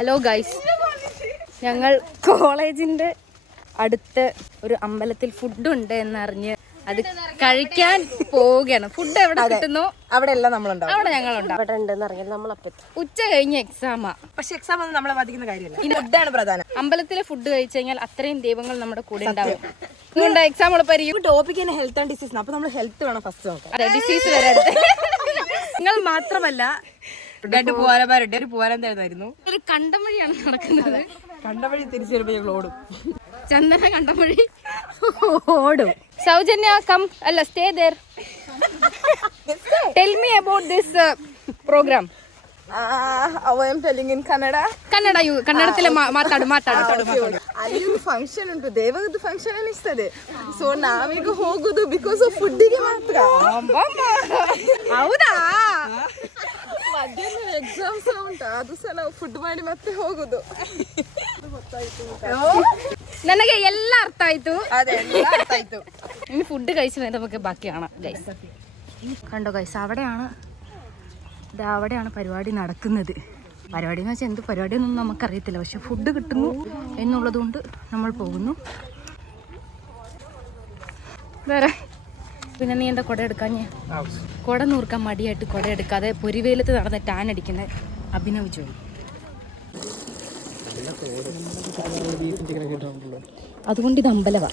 Hello guys, ഞങ്ങൾ കോളേജിന്റെ അടുത്ത് ഒരു അമ്പലത്തിൽ ഫുഡുണ്ട് എന്നറിഞ്ഞ് അത് കഴിക്കാൻ പോവുകയാണ്. ഫുഡ് എവിടെ കിട്ടുന്നോ അവിടെ എല്ലാം നമ്മളുണ്ടാവും. അവിടെ ഞങ്ങളുണ്ടാവും. ഉച്ച കഴിഞ്ഞ എക്സാമാ, പക്ഷെ എക്സാം ഒന്നും നമ്മളെ ബാധിക്കുന്ന കാര്യമല്ല. ഇനി ഫുഡാണ് പ്രധാനം. അമ്പലത്തിലെ ഫുഡ് കഴിച്ചു കഴിഞ്ഞാൽ അത്രയും ദൈവങ്ങൾ നമ്മുടെ കൂടെ ഉണ്ടാവും. അതുകൊണ്ട് എക്സാം എളുപ്പമായിരിക്കും. ടോപ്പിക് തന്നെ ഹെൽത്ത് ആൻഡ് ഡിസീസ്. അപ്പൊ നമ്മൾ ഹെൽത്ത് വേണം ഫസ്റ്റ് നോക്കാം. അതെ, ഡിസീസ് വരരുത്. നിങ്ങൾ മാത്രമല്ല രണ്ട് പൂവാലെന്തായിരുന്നു ഒരു കണ്ടം വഴിയാണ് നടക്കുന്നത്. കണ്ടവഴി തിരിച്ചു വരുമ്പോ ഞങ്ങൾ ഓടും. ചന്ദന കണ്ടം വഴി ഓടും. സൗജന്യ കം അല്ല stay there. Tell me about this program. I am telling in Kannada. ಕನ್ನಡದಲ್ಲಿ ಮಾತಾಡು. ಅಲ್ಲಿ ಫಂಕ್ಷನ್ ಉಂಟು, ದೇವರದ್ದು ಫಂಕ್ಷನ್ ಅನಿಸ್ತದೆ. ಸೊ ನಾವೀಗ ಹೋಗುದು ಬಿಕಾಸ್ ಆಫ್ ಫುಡ್ಡಿಗೆ ಮಾತ್ರ. ಹೌದಾ? ಮಧ್ಯಾಹ್ನ ಎಕ್ಸಾಮ್ಸ್ ಉಂಟು, ಅದು ಸಹ ನಾವು ಫುಡ್ ಮಾಡಿ ಮತ್ತೆ ಹೋಗುದು. ನನಗೆ ಎಲ್ಲ ಅರ್ಥ ಆಯ್ತು. ഇനി ഫുഡ് കഴിച്ചു നമുക്ക് ബാക്കിയാണ് ഗൈസ്. കണ്ടോ ഗൈസ്, അവിടെയാണ് പരിപാടി നടക്കുന്നത്. പരിപാടി എന്ന് വെച്ചാൽ എന്ത് പരിപാടിയൊന്നും നമുക്കറിയത്തില്ല, പക്ഷെ ഫുഡ് കിട്ടുന്നു എന്നുള്ളത് കൊണ്ട് നമ്മൾ പോകുന്നു. വേറെ പിന്നെ നീ എന്താ കുട എടുക്കാൻ? കുട നൂർക്കാൻ മടിയായിട്ട് കുട എടുക്കാതെ പൊരിവേലത്ത് നടന്ന് ടാൻ അടിക്കുന്ന അഭിനവ് ജോയി. അതുകൊണ്ട് ഇത് അമ്പലവാ.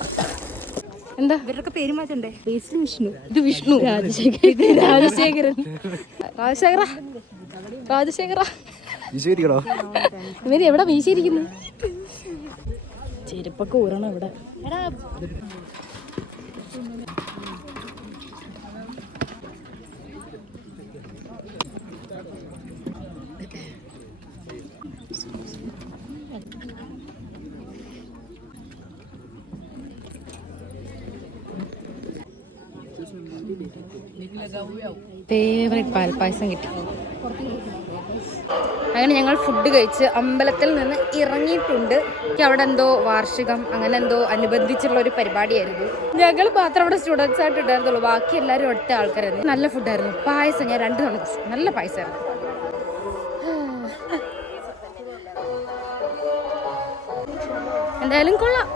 എന്താ ഇവരൊക്കെ പേര് മാറ്റണ്ടേ? വിഷ്ണു, ഇത് വിഷ്ണു, രാജശേഖരൻ, ഇവര് എവിടെ വീശിയിരിക്കുന്നു? ചെരുപ്പൊക്കെ ഊരണം ഇവിടെ. ഫേവറേറ്റ് പാൽപ്പായസം കിട്ടി. അങ്ങനെ ഞങ്ങൾ ഫുഡ് കഴിച്ച് അമ്പലത്തിൽ നിന്ന് ഇറങ്ങിയിട്ടുണ്ട്. അവിടെ എന്തോ വാർഷികം അങ്ങനെ എന്തോ അനുബന്ധിച്ചുള്ള ഒരു പരിപാടിയായിരുന്നു. ഞങ്ങൾ മാത്രം അവിടെ സ്റ്റുഡൻസ് ആയിട്ട് ഉണ്ടായിരുന്നുള്ളൂ, ബാക്കി എല്ലാവരും ഒറ്റ ആൾക്കാരായിരുന്നു. നല്ല ഫുഡായിരുന്നു. പായസം ഞാൻ 2 തവണ കുടിച്ചു. നല്ല പായസമായിരുന്നു. എന്തായാലും കൊള്ളാം.